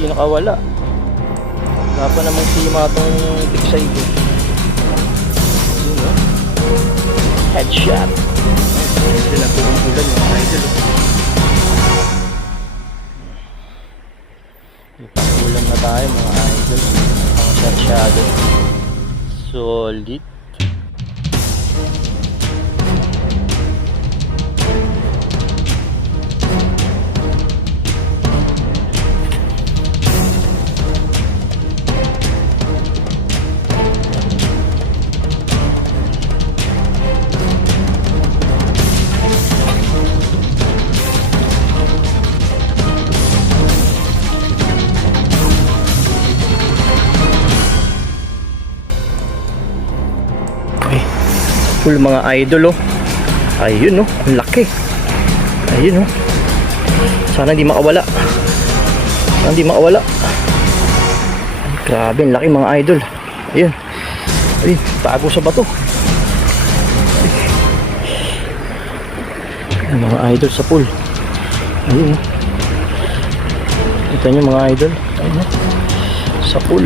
Hindi nakawala. Wala pa namang sima tong piksay ko. Oh. Headshot. Sila oh. Ipakulam na tayo mga idol. Ang sarsyado. Solid. Full mga idol oh. Ayun oh, ang laki. Ayun oh. Sana hindi makawala. Sana hindi makawala. Ay, grabe, ang laki mga idol. Ayun. Ayun, tago sa bato. Ayun, mga idol sa pool. Ayun oh. Kita nyo mga idol. Ayun oh. Sa pool.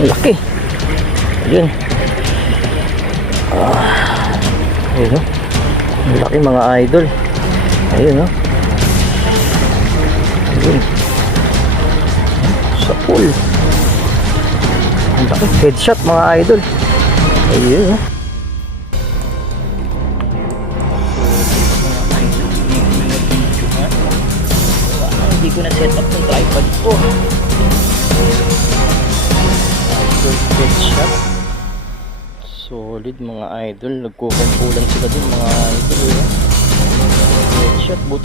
Ang laki. Ayun. Ah. Ayun, oh. Ang laki mga idol. Ayun, oh. Ayun. Sa pool. Ang laki. Headshot mga idol. Ayun, oh. Hindi ko na set up ng tripod ko. Idol headshot. Solid mga idol. Nagkukumpulan sila din mga idol. Eh. Headshot. Buti